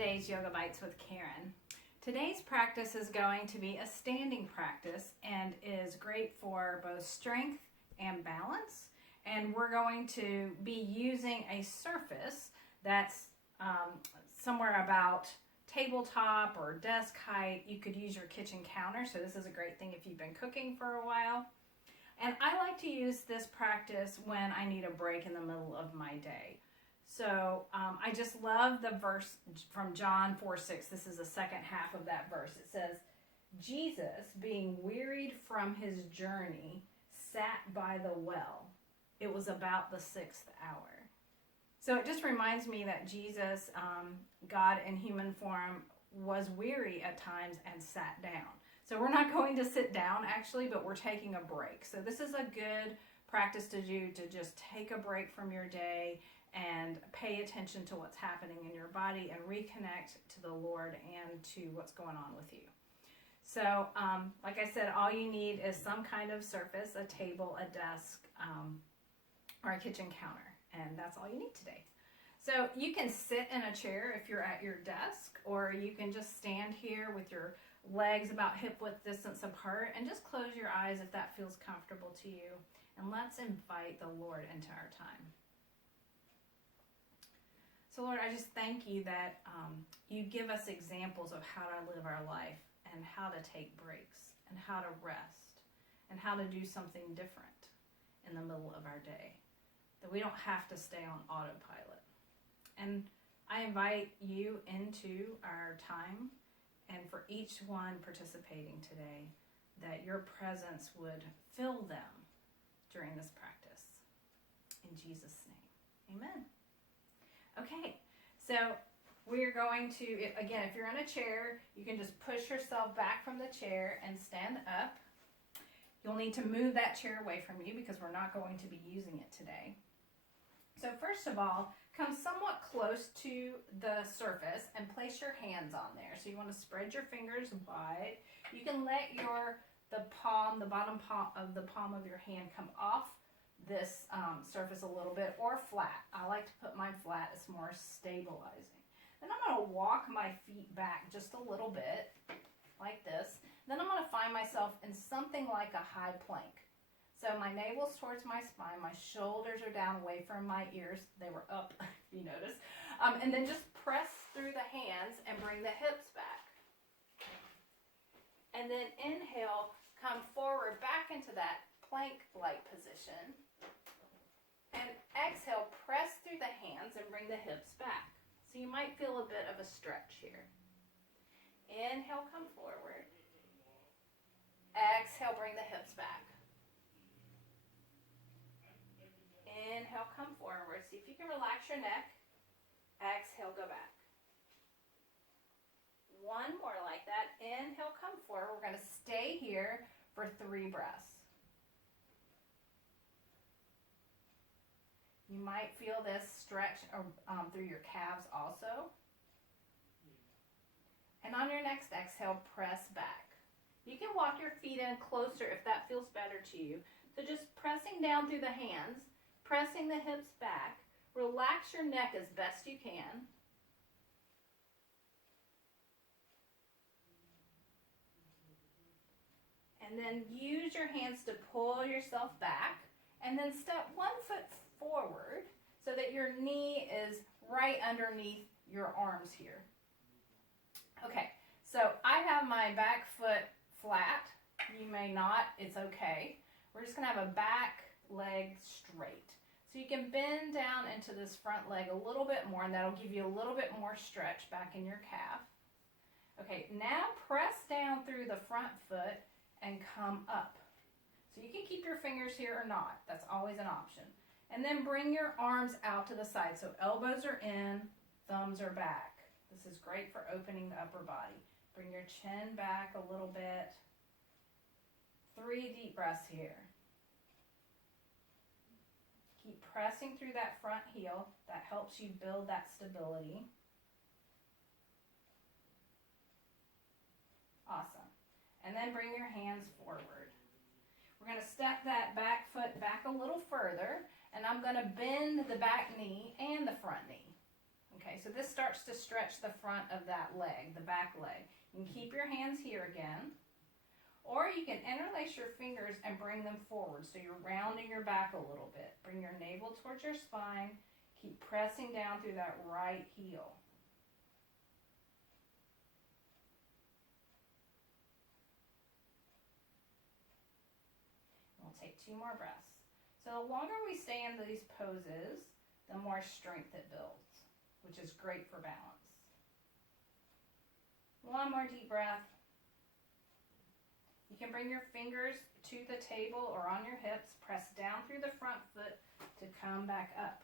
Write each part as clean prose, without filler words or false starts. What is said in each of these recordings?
today's Yoga Bites with Karen. Today's practice is going to be a standing practice and is great for both strength and balance. And we're going to be using a surface that's somewhere about tabletop or desk height. You could use your kitchen counter, so this is a great thing if you've been cooking for a while. And I like to use this practice when I need a break in the middle of my day. So I just love the verse from John 4:6. This is the second half of that verse. It says, Jesus, being wearied from his journey, sat by the well. It was about the 6th hour. So it just reminds me that Jesus, God in human form, was weary at times and sat down. So we're not going to sit down actually, but we're taking a break. So this is a good practice to do, to just take a break from your day and pay attention to what's happening in your body and reconnect to the Lord and to what's going on with you. So like I said, all you need is some kind of surface, a table, a desk, or a kitchen counter, and that's all you need today. So you can sit in a chair if you're at your desk, or you can just stand here with your legs about hip width distance apart and just close your eyes if that feels comfortable to you. And let's invite the Lord into our time. So Lord, I just thank you that you give us examples of how to live our life and how to take breaks and how to rest and how to do something different in the middle of our day, that we don't have to stay on autopilot. And I invite you into our time, and for each one participating today, that your presence would fill them during this practice. In Jesus' name, amen. Okay, so we're going to, again, if you're in a chair, you can just push yourself back from the chair and stand up. You'll need to move that chair away from you because we're not going to be using it today. So first of all, come somewhat close to the surface and place your hands on there. So you want to spread your fingers wide. You can let the bottom of the palm of your hand come off this surface a little bit, or flat. I like to put mine flat. It's more stabilizing. Then I'm going to walk my feet back just a little bit, like this. Then I'm going to find myself in something like a high plank. So my navel's towards my spine, my shoulders are down away from my ears. They were up, if you notice. And then just press through the hands and bring the hips back. And then inhale, come forward back into that plank-like position. And exhale, press through the hands and bring the hips back. So you might feel a bit of a stretch here. Inhale, come forward. Exhale, bring the hips back. Inhale, come forward. See if you can relax your neck. Exhale, go back. One more like that. Inhale, come forward. We're going to stay here for 3 breaths. You might feel this stretch through your calves also. And on your next exhale, press back. You can walk your feet in closer if that feels better to you. So just pressing down through the hands, pressing the hips back. Relax your neck as best you can. And then use your hands to pull yourself back. And then step 1 foot forward so that your knee is right underneath your arms here. Okay, so I have my back foot flat. You may not, it's okay. We're just going to have a back leg straight. So you can bend down into this front leg a little bit more, and that'll give you a little bit more stretch back in your calf. Okay, now press down through the front foot and come up. So you can keep your fingers here or not. That's always an option. And then bring your arms out to the side. So elbows are in, thumbs are back. This is great for opening the upper body. Bring your chin back a little bit. 3 deep breaths here. Keep pressing through that front heel. That helps you build that stability. Awesome. And then bring your hands forward. We're going to step that back foot back a little further, and I'm going to bend the back knee and the front knee. Okay, so this starts to stretch the front of that leg, the back leg. You can keep your hands here again, or you can interlace your fingers and bring them forward, so you're rounding your back a little bit. Bring your navel towards your spine. Keep pressing down through that right heel. We'll take 2 more breaths. So the longer we stay in these poses, the more strength it builds, which is great for balance. 1 more deep breath. You can bring your fingers to the table or on your hips. Press down through the front foot to come back up.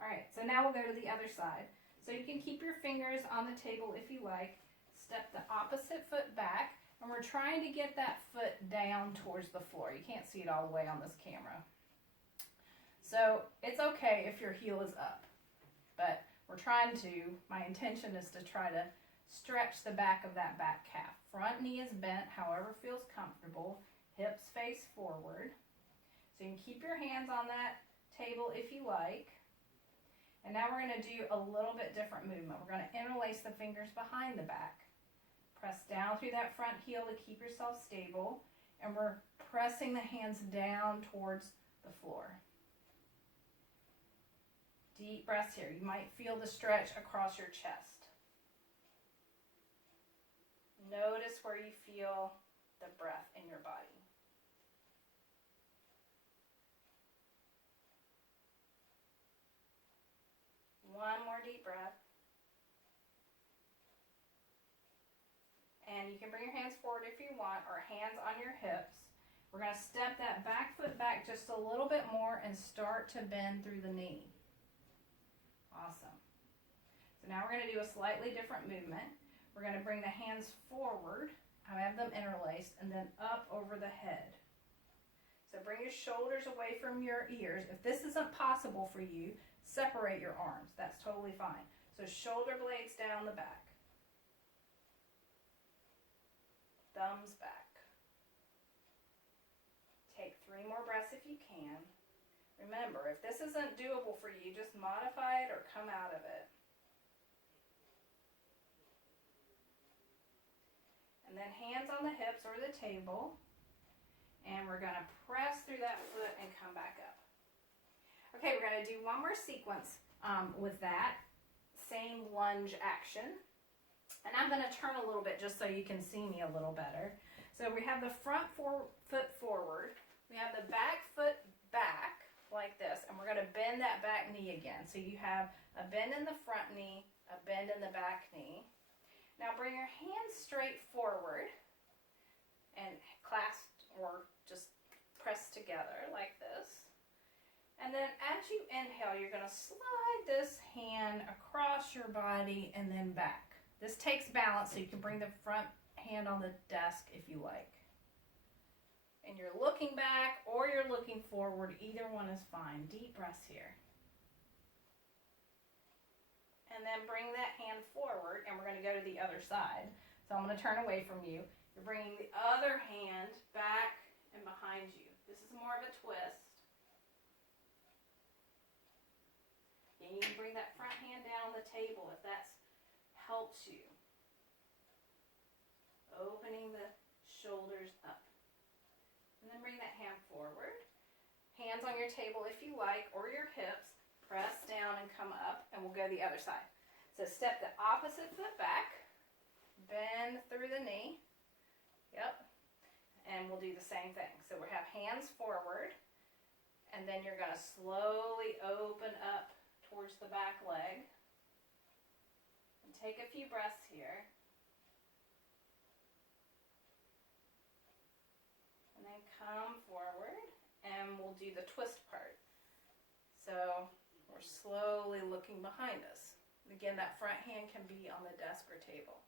All right, so now we'll go to the other side. So you can keep your fingers on the table if you like. Step the opposite foot back, and we're trying to get that foot down towards the floor. You can't see it all the way on this camera. So it's okay if your heel is up, but we're trying to, my intention is to try to stretch the back of that back calf. Front knee is bent, however feels comfortable. Hips face forward. So you can keep your hands on that table if you like. And now we're going to do a little bit different movement. We're going to interlace the fingers behind the back. Press down through that front heel to keep yourself stable. And we're pressing the hands down towards the floor. Deep breaths here. You might feel the stretch across your chest. Notice where you feel the breath in your body. One more deep breath. And you can bring your hands forward if you want, or hands on your hips. We're going to step that back foot back just a little bit more and start to bend through the knee. Awesome. So now we're going to do a slightly different movement. We're going to bring the hands forward. I have them interlaced, and then up over the head. So bring your shoulders away from your ears. If this isn't possible for you, separate your arms. That's totally fine. So shoulder blades down the back. Thumbs back. Take 3 more breaths if you can. Remember, if this isn't doable for you, just modify it or come out of it. And then hands on the hips or the table. And we're going to press through that foot and come back up. Okay, we're going to do one more sequence with that same lunge action. And I'm going to turn a little bit just so you can see me a little better. So we have the front foot forward. We have the back foot back like this. And we're going to bend that back knee again. So you have a bend in the front knee, a bend in the back knee. Now bring your hands straight forward and clasped or just pressed together like this. And then as you inhale, you're going to slide this hand across your body and then back. This takes balance, so you can bring the front hand on the desk if you like. And you're looking back or you're looking forward. Either one is fine. Deep breaths here. And then bring that hand forward, and we're going to go to the other side. So I'm going to turn away from you. You're bringing the other hand back and behind you. This is more of a twist. And you can bring that front hand down on the table if that helps you. Opening the shoulders up. And then bring that hand forward. Hands on your table if you like, or your hips. Press down and come up, and we'll go the other side. So step the opposite foot back. Bend through the knee. Yep. And we'll do the same thing. So we have hands forward, and then you're going to slowly open up towards the back leg. And take a few breaths here. And then come forward, and we'll do the twist part. So we're slowly looking behind us. Again, that front hand can be on the desk or table.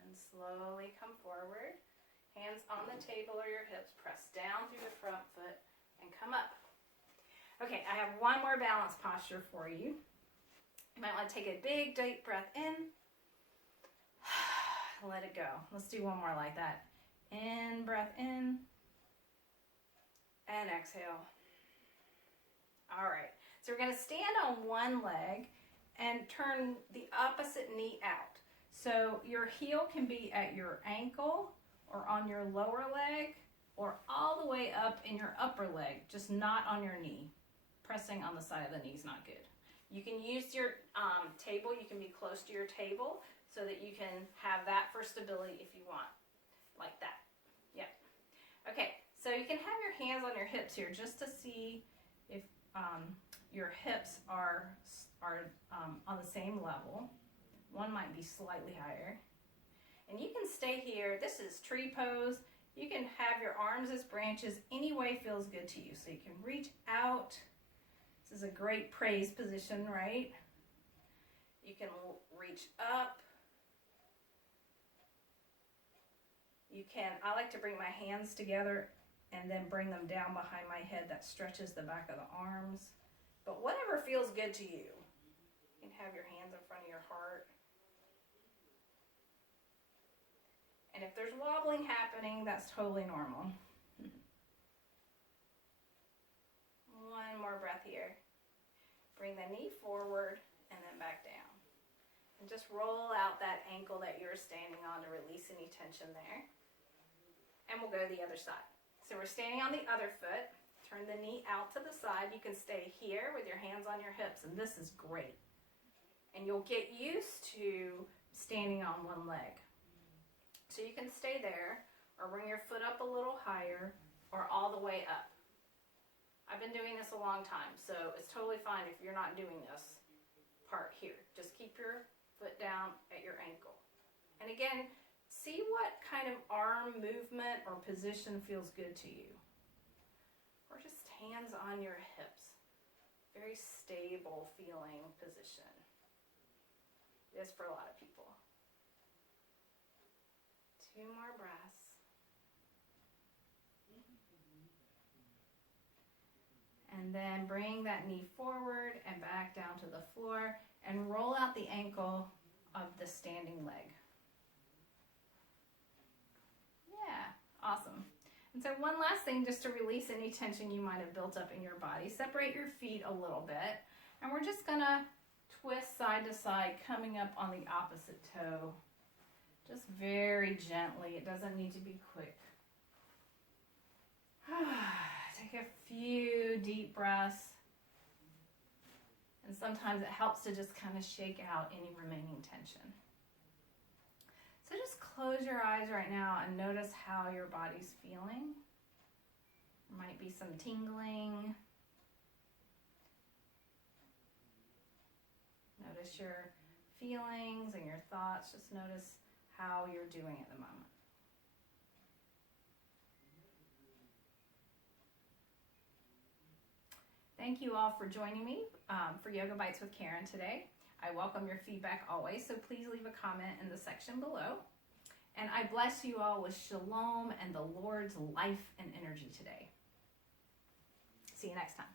And slowly come forward. Hands on the table or your hips. Press down through the front foot and come up. Okay, I have one more balance posture for you. You might want to take a big deep breath in. Let it go. Let's do one more like that. In, breath in. And exhale. All right, so we're gonna stand on one leg and turn the opposite knee out. So your heel can be at your ankle or on your lower leg or all the way up in your upper leg, just not on your knee. Pressing on the side of the knee is not good. You can use your table, you can be close to your table so that you can have that for stability if you want, like that. Yep. Okay, so you can have your hands on your hips here just to see if your hips are on the same level. One might be slightly higher. And you can stay here. This is tree pose. You can have your arms as branches any way feels good to you. So you can reach out. This is a great praise position, right? You can reach up. You can, I like to bring my hands together and then bring them down behind my head. That stretches the back of the arms. But whatever feels good to you. You can have your hands in front of your heart. And if there's wobbling happening, that's totally normal. One more breath here. Bring the knee forward and then back down. And just roll out that ankle that you're standing on to release any tension there. And we'll go to the other side. So we're standing on the other foot. Turn the knee out to the side. You can stay here with your hands on your hips, and this is great. And you'll get used to standing on one leg. So you can stay there, or bring your foot up a little higher, or all the way up. I've been doing this a long time, so it's totally fine if you're not doing this part here. Just keep your foot down at your ankle. And again, see what kind of arm movement or position feels good to you. Or just hands on your hips. Very stable feeling position. It is for a lot of people. 2 more breaths. And then bring that knee forward and back down to the floor and roll out the ankle of the standing leg. Yeah, awesome. And so one last thing, just to release any tension you might have built up in your body, separate your feet a little bit. And we're just gonna twist side to side, coming up on the opposite toe. Just very gently, it doesn't need to be quick. Take a few deep breaths. And sometimes it helps to just kind of shake out any remaining tension. So just close your eyes right now and notice how your body's feeling. There might be some tingling. Notice your feelings and your thoughts. Just notice how you're doing at the moment. Thank you all for joining me for Yoga Bites with Karen today. I welcome your feedback always, so please leave a comment in the section below. And I bless you all with shalom and the Lord's life and energy today. See you next time.